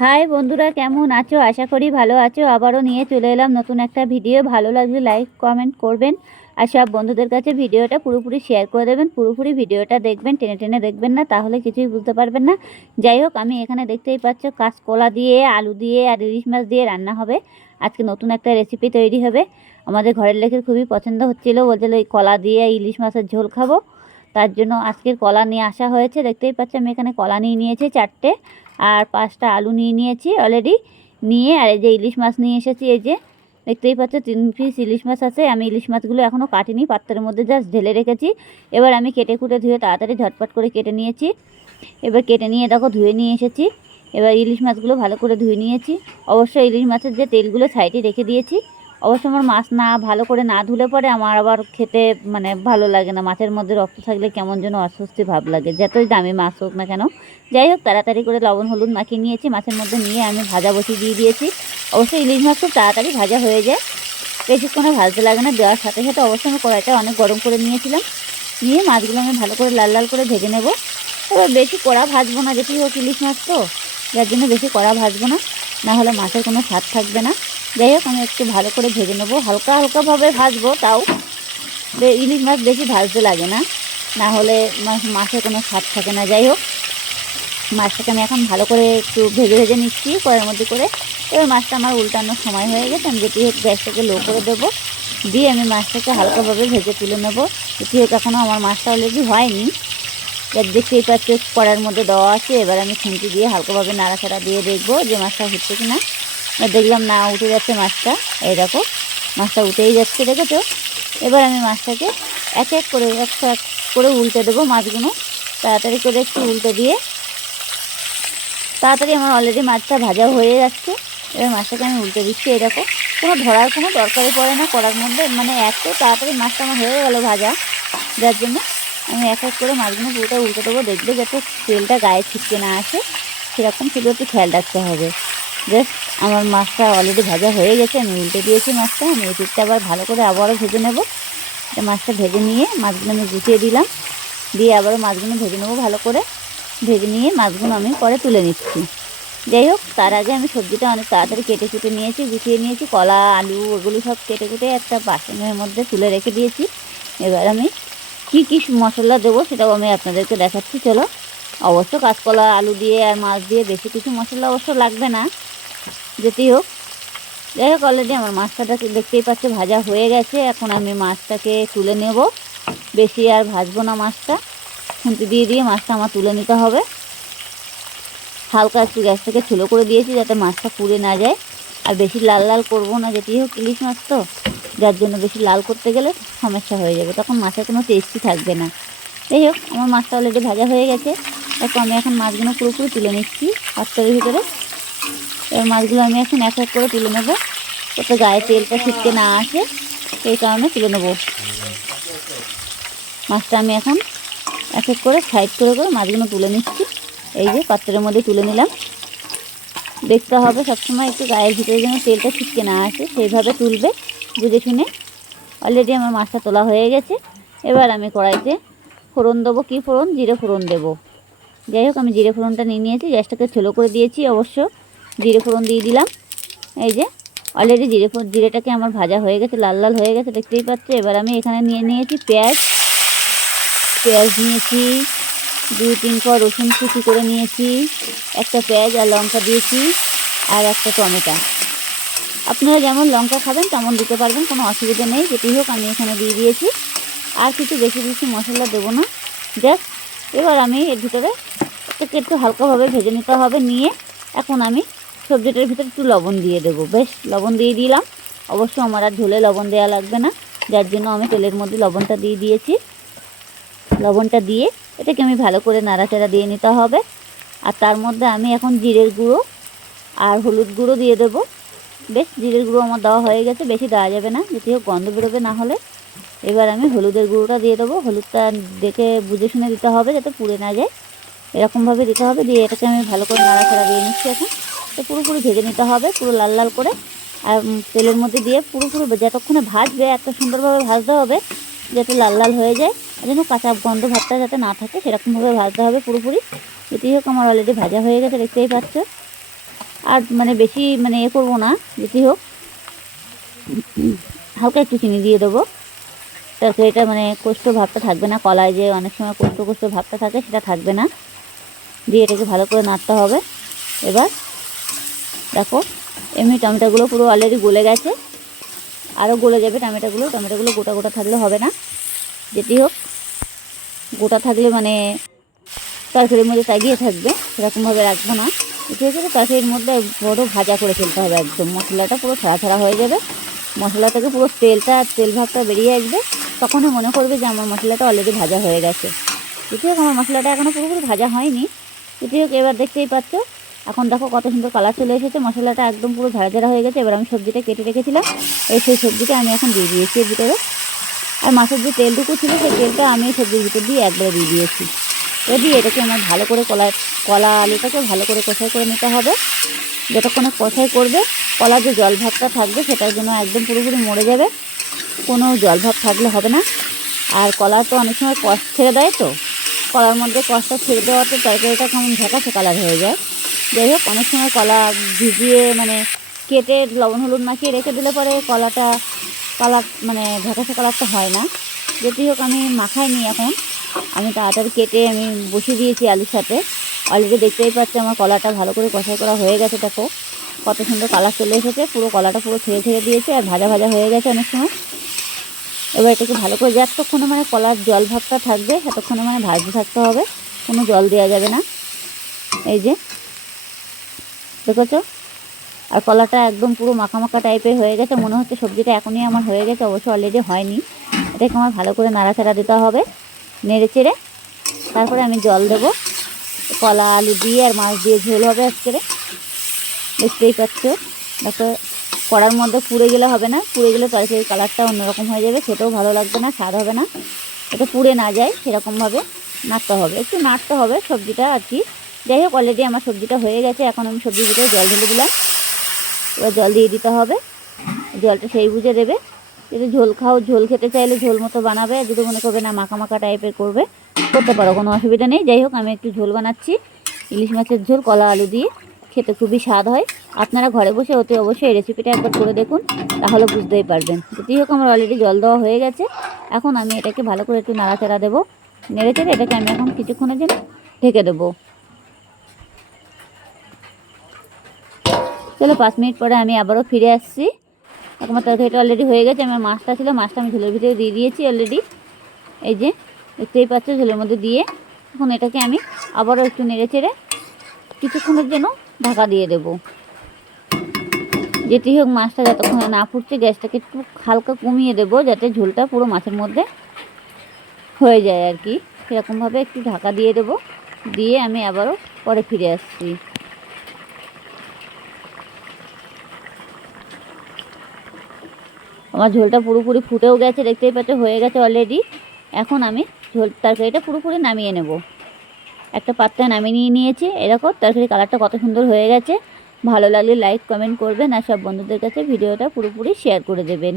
High বন্ধুরা, কেমন আছো? আশা করি ভালো আছো। আবারও নিয়ে চলে এলাম নতুন একটা ভিডিও। ভালো লাগলে লাইক কমেন্ট করবেন আর সব বন্ধুদের কাছে ভিডিওটা পুরোপুরি শেয়ার করে দেবেন। পুরোপুরি ভিডিওটা দেখবেন, টেনে টেনে দেখবেন না, তাহলে কিছুই বুঝতে পারবেন না। যাই হোক, আমি এখানে দেখতেই পাচ্ছ কাঁচকলা দিয়ে, আলু দিয়ে আর ইলিশ মাছ দিয়ে রান্না হবে। আজকে নতুন একটা রেসিপি তৈরি হবে। আমাদের ঘরের লোকের খুবই পছন্দ হচ্ছিলো, বলছিল এই কলা দিয়ে ইলিশ মাছের ঝোল খাবো। তার জন্য আজকের কলা নিয়ে আসা হয়েছে। দেখতেই পাচ্ছ আমি এখানে কলা নিয়ে নিয়েছি 4টে, আর 5টা আলু নিয়ে নিয়েছি অলরেডি নিয়ে। আর এই যে ইলিশ মাছ নিয়ে এসেছি, এই যে দেখতেই পাচ্ছ 3 পিস ইলিশ মাছ আছে। আমি ইলিশ মাছগুলো এখনও কাটিনি, পাত্রের মধ্যে জাস্ট ঢেলে রেখেছি। এবার আমি কেটে কুটে ধুয়ে তাড়াতাড়ি ঝটপট করে কেটে নিয়েছি। এবার কেটে নিয়ে দেখো ধুয়ে নিয়ে এসেছি। এবার ইলিশ মাছগুলো ভালো করে ধুয়ে নিয়েছি। অবশ্যই ইলিশ মাছের যে তেলগুলো সাইডে রেখে দিয়েছি। অবশ্য আমার মাছ ভালো করে না ধুলে পরে আমার আবার খেতে ভালো লাগে না। মাছের মধ্যে রক্ত থাকলে কেমন যেন অস্বস্তি ভাব লাগে, যতই দামি মাছ হোক না কেন। যাই হোক, তাড়াতাড়ি করে লবণ হলুদ মাখিয়ে নিয়েছি। মাছের মধ্যে নিয়ে আমি ভাজা বসিয়ে দিয়ে দিয়েছি। অবশ্যই ইলিশ মাছ খুব তাড়াতাড়ি ভাজা হয়ে যায়, বেশিক্ষণে ভাজতে লাগে না। দেওয়ার সাথে সাথে অবশ্যই আমি কড়াইটা অনেক গরম করে নিয়েছিলাম। নিয়ে মাছগুলো আমি ভালো করে লাল লাল করে ভেজে নেব। এবার বেশি কড়া ভাজবো না, যেটি হোক ইলিশ মাছ তো, যার জন্য বেশি কড়া ভাজবো না, না হলে মাছের কোনো স্বাদ থাকবে না। যাই হোক, আমি একটু ভালো করে ভেজে নেবো, হালকা হালকাভাবে ভাজবো। তাও ইলিশ মাছ বেশি ভাজতে লাগে না, না হলে মাছের কোনো স্বাদ থাকে না। যাই হোক, মাছটাকে আমি এখন ভালো করে একটু ভেজে ভেজে নিচ্ছি কড়াইয়ের মধ্যে করে। এবার মাছটা আমার উল্টানোর সময় হয়ে গেছে। আমি যেটি হোক গ্যাসটাকে লো করে দেবো, দিয়ে আমি মাছটাকে হালকাভাবে ভেজে তুলে নেবো। যেটি হোক এখনও আমার মাছটা অলরেডি হয়নি, দেখতেই পাচ্ছি কড়াইয়ের মধ্যে দেওয়া আছে। এবার আমি খুন্তি দিয়ে হালকাভাবে নাড়াচাড়া দিয়ে দেখবো যে মাছটা হচ্ছে কি না। দেখলাম না, উঠে যাচ্ছে মাছটা। এই দেখো, মাছটা উঠেই যাচ্ছে, দেখেছো? এবার আমি মাছটাকে এক এক করে উল্টে দেবো মাছগুলো। তাড়াতাড়ি করে একটু উল্টে দিয়ে, তাড়াতাড়ি আমার অলরেডি মাছটা ভাজা হয়ে যাচ্ছে। এবার মাছটাকে আমি উল্টে দিচ্ছি। এই দেখো, কোনো ধরার কোনো দরকারই পড়ে না কড়ার মধ্যে, এত তাড়াতাড়ি মাছটা আমার হয়ে গেল ভাজা। যার জন্য আমি এক এক করে মাছগুলো পুরোটা উল্টে দেবো। দেখবে যাতে তেলটা গায়ে ছিটকে না আসে, সেরকম শুধু একটু খেয়াল রাখতে হবে। জাস্ট আমার মাছটা অলরেডি ভাজা হয়ে গেছে, আমি উল্টে দিয়েছি মাছটা। আমি এই দিকটা আবার ভালো করে আবারও ভেজে নেব। মাছটা ভেজে নিয়ে মাছগুলো আমি গুছিয়ে দিলাম, দিয়ে আবারও মাছগুলো ভেজে নেবো ভালো করে। ভেজে নিয়ে মাছগুলো আমি পরে তুলে নিচ্ছি। যাই হোক, তার আগে আমি সবজিটা অনেক তাড়াতাড়ি কেটে কুটে নিয়েছি, গুছিয়ে নিয়েছি। কলা আলু ওগুলো সব কেটে কুটে একটা বাসনের মধ্যে তুলে রেখে দিয়েছি। এবার আমি কী কী মশলা দেবো সেটাও আমি আপনাদেরকে দেখাচ্ছি, চলো। অবশ্য কাঁচকলা আলু দিয়ে আর মাছ দিয়ে বেশি কিছু মশলা অবশ্য লাগবে না, যেটি হোক। যাই হোক, অলরেডি আমার মাছটাকে দেখতেই পাচ্ছ ভাজা হয়ে গেছে। এখন আমি মাছটাকে তুলে নেব, বেশি আর ভাজবো না মাছটা। খুন্তি দিয়ে দিয়ে মাছটা আমার তুলে নিতে হবে। হালকা একটু গ্যাস থেকে ছোলো করে দিয়েছি যাতে মাছটা পুড়ে না যায়। আর বেশি লাল লাল করবো না, যেটি হোক ইলিশ মাছ তো, যার জন্য বেশি লাল করতে গেলে সমস্যা হয়ে যাবে, তখন মাছের কোনো টেস্টই থাকবে না। যাই হোক, আমার মাছটা অলরেডি ভাজা হয়ে গেছে। দেখো, আমি এখন মাছগুলো পুরোপুরি তুলে নিচ্ছি পাত্রের ভিতরে। এবার মাছগুলো আমি এখন এক এক করে তুলে নেবো, যাতে গায়ে তেলটা ছিটকে না আসে, সেই কারণে তুলে নেবো। মাছটা আমি এখন এক এক করে সাইড করে করে মাছগুলো তুলে নিচ্ছি। এই যে পাত্রের মধ্যে তুলে নিলাম। দেখতে হবে সবসময় একটু গায়ের ভিতরে যেন তেলটা ছিটকে না আসে, সেইভাবে তুলবে বুঝে শুনে। অলরেডি আমার মাছটা তোলা হয়ে গেছে। এবার আমি কড়াইতে ফোড়ন দেবো। কী ফোড়ন? জিরে ফোড়ন দেবো। যাই হোক, আমি জিরে ফোড়নটা নিয়ে নিয়েছি, গ্যাসটাকে ছোলো করে দিয়েছি। অবশ্য জিরে ফোড়ন দিয়ে দিলাম। এই যে অলরেডি জিরেটাকে আমার ভাজা হয়ে গেছে, লাল লাল হয়ে গেছে, দেখতেই পাচ্ছি। এবার আমি এখানে নিয়ে নিয়েছি পেঁয়াজ নিয়েছি, 2-3 কোয়া রসুন কুচি করে নিয়েছি, একটা পেঁয়াজ আর লঙ্কা দিয়েছি, আর একটা টমেটো। আপনারা যেমন লঙ্কা খাবেন তেমন দিতে পারবেন, কোনো অসুবিধা নেই। যেটি হোক, আমি এখানে দিয়ে দিয়েছি। আর কিছু বেশি মশলা দেবো না, জাস্ট এবার আমি এর ভিতরে একটু হালকাভাবে ভেজে নিতে হবে। নিয়ে এখন আমি সবজিটার ভিতরে একটু লবণ দিয়ে দেবো। বেশ, লবণ দিয়ে দিলাম। অবশ্য আমার আর ঝোলে লবণ দেওয়া লাগবে না, যার জন্য আমি তেলের মধ্যে লবণটা দিয়ে দিয়েছি। লবণটা দিয়ে এটাকে আমি ভালো করে নাড়াচাড়া দিয়ে নিতে হবে। আর তার মধ্যে আমি এখন জিরের গুঁড়ো আর হলুদ গুঁড়ো দিয়ে দেবো। বেশ, জিরের গুঁড়ো আমার দেওয়া হয়ে গেছে, বেশি দেওয়া যাবে না, যেটি হোক গন্ধ বেরোবে না হলে। এবার আমি হলুদের গুঁড়োটা দিয়ে দেবো। হলুদটা দেখে বুঝে শুনে দিতে হবে, যাতে পুড়ে না যায়, এরকমভাবে দিতে হবে। দিয়ে এটাকে আমি ভালো করে নাড়াচাড়া দিয়ে নিচ্ছি। এখন তো পুরোপুরি ভেজে নিতে হবে, পুরো লাল লাল করে। আর তেলের মধ্যে দিয়ে পুরোপুরি যতক্ষণে ভাজবে এত সুন্দরভাবে ভাজতে হবে যাতে লাল লাল হয়ে যায়, যেন কাঁচা গন্ধ ভাতটা যাতে না থাকে, সেরকমভাবে ভাজতে হবে পুরোপুরি। যেটি হোক, আমার অলরেডি ভাজা হয়ে গেছে, দেখতেই পাচ্ছ। আর মানে বেশি মানে করবো না, যেটি হোক হালকা একটু চিনি দিয়ে দেবো। তরকারিটা মানে কষ্ট ভাবটা থাকবে না, কলায় যে অনেক সময় কষ্ট ভাবটা থাকে সেটা থাকবে না। দিয়ে এটাকে ভালো করে নাড়তে হবে। এবার দেখো এমনি টমেটোগুলো পুরো অলরেডি গলে গেছে, আরও গলে যাবে টমেটোগুলো গোটা গোটা থাকলে হবে না। যেটি হোক গোটা থাকলে মানে তরকারির মধ্যে তাগিয়ে থাকবে, সেরকমভাবে রাখবো না। এটি হচ্ছে তরকারির মধ্যে বড় ভাজা করে ফেলতে হবে, একদম মশলাটা পুরো ছাড়া হয়ে যাবে। মশলা থেকে পুরো তেল ভাবটা বেরিয়ে আসবে, তখনই মনে করবে যে আমার মশলাটা অলরেডি ভাজা হয়ে গেছে। যেটি হোক আমার মশলাটা এখনও পুরোপুরি ভাজা হয়নি। যেটি হোক এবার দেখতেই পাচ্ছ, এখন দেখো কত সুন্দর কালার চলে এসেছে, মশলাটা একদম পুরো ঝাড়া হয়ে গেছে। এবার আমি সবজিটা কেটে রেখেছিলাম, সেই সবজিটা আমি এখন দিয়ে দিয়েছি এর ভিতরে। আর মাছের যে তেলটুকু ছিল সেই তেলটা আমি সবজির ভিতর দিয়ে একবারে দিয়ে দিয়েছি। এবার দিয়ে এটাকে আমার ভালো করে কলা আলুটাকে ভালো করে কষাই করে নিতে হবে। যতক্ষণে কষাই করবে কলার যে জল ভাবটা থাকবে সেটার জন্য একদম পুরোপুরি মরে যাবে, কোনো জল ভাব থাকলে হবে না। আর কলা তো অনেক সময় কষ ছেড়ে দেয়, তো কলার মধ্যে কষটা ছেড়ে দেওয়াতে তরকারিটা কেমন ঝাঁকাছে কালার হয়ে যায়। যাই হোক অনেক সময় কলা ভিজিয়ে মানে কেটে লবণ হলুদ মাখিয়ে রেখে দিলে পরে কলাটা কালার মানে ঝাঁকাছে কালারটা হয় না। যেটি হোক আমি মাখাইনি, এখন আমি তাড়াতাড়ি কেটে আমি বসিয়ে দিয়েছি আলুর সাথে। অলরেডি দেখতেই পাচ্ছি আমার কলাটা ভালো করে কষাই করা হয়ে গেছে। দেখো কত সুন্দর কালার চলে এসেছে, পুরো কলাটা পুরো ছেড়ে দিয়েছে আর ভাজা হয়ে গেছে অনেক সময়। এবার এটাকে ভালো করে যতক্ষণে মানে কলার জল ভাবটা থাকবে ততক্ষণে মানে ভাজতে থাকতে হবে, কোনো জল দেওয়া যাবে না। এই যে দেখেছো, আর কলাটা একদম পুরো মাখা টাইপের হয়ে গেছে, মনে হচ্ছে সবজিটা এখনই আমার হয়ে গেছে, অবশ্য অলরেডি হয়নি। এটাকে আমার ভালো করে নাড়াচাড়া দিতে হবে, নেড়ে চেড়ে তারপরে আমি জল দেবো। কলা আলু দিয়ে আর মাছ দিয়ে ঝোল হবে আজকে, দেখতেই পাচ্ছ। দেখো কড়ার মধ্যে পুড়ে গেলে হবে না, পুড়ে গেলে তরকারির কালারটা অন্যরকম হয়ে যাবে, খেতেও ভালো লাগবে না, স্বাদ হবে না। এটা পুড়ে না যায় সেরকমভাবে নাড়তে হবে, একটু নাড়তে হবে সবজিটা আর কি। যাই হোক অলরেডি আমার সবজিটা হয়ে গেছে, এখন আমি সবজির ভিতরে জল ঢেলে দিলাম। এবার জল দিয়ে দিতে হবে, জলটা সেই বুঝে দেবে। যদি ঝোল খেতে চাইলে ঝোল মতো বানাবে, আর যদি মনে করবে না মাখা টাইপের করতে পারো, কোনো অসুবিধা নেই। যাই হোক আমি একটু ঝোল বানাচ্ছি, ইলিশ মাছের ঝোল কলা আলু দিয়ে, খেতে খুবই স্বাদ হয়। আপনারা ঘরে বসে অতি অবশ্যই এই রেসিপিটা একবার করে দেখুন, তাহলে বুঝতেই পারবেন। যাই হোক আমার অলরেডি জল দেওয়া হয়ে গেছে, এখন আমি এটাকে ভালো করে একটু নাড়াচাড়া দেবো, নেড়ে চেড়ে এটাকে আমি এখন কিছুক্ষণের জন্য ঢেকে দেবো। চলো 5 মিনিট পরে আমি আবারও ফিরে আসছি। আমার তরকারিটা অলরেডি হয়ে গেছে, আমার মাছটা ছিল, মাছটা আমি ঝোলের ভিতরে দিয়ে দিয়েছি অলরেডি। এই যে দেখতেই পাচ্ছ ঝোলের মধ্যে দিয়ে, এখন এটাকে আমি আবারও একটু নেড়ে চেড়ে কিছুক্ষণের জন্য ঢাকা দিয়ে দেব। যেটি হোক মাছটা যতক্ষণে না ফুটছে গ্যাসটাকে একটু হালকা কমিয়ে দেবো, যাতে ঝোলটা পুরো মাছের মধ্যে হয়ে যায় আর কি। সেরকমভাবে একটু ঢাকা দিয়ে দেবো, দিয়ে আমি আবারও পরে ফিরে আসছি। আমার ঝোলটা পুরোপুরি ফুটেও গেছে, দেখতেই পাচ্ছ হয়ে গেছে অলরেডি। এখন আমি তরকারিটা পুরোপুরি নামিয়ে নেব, একটা পাত্রে নামিয়ে নিয়েছি। এরকম তরকারি কালারটা কত সুন্দর হয়ে গেছে। ভালো লাগলে লাইক কমেন্ট করবেন, আর সব বন্ধুদের কাছে ভিডিওটা পুরোপুরি শেয়ার করে দেবেন।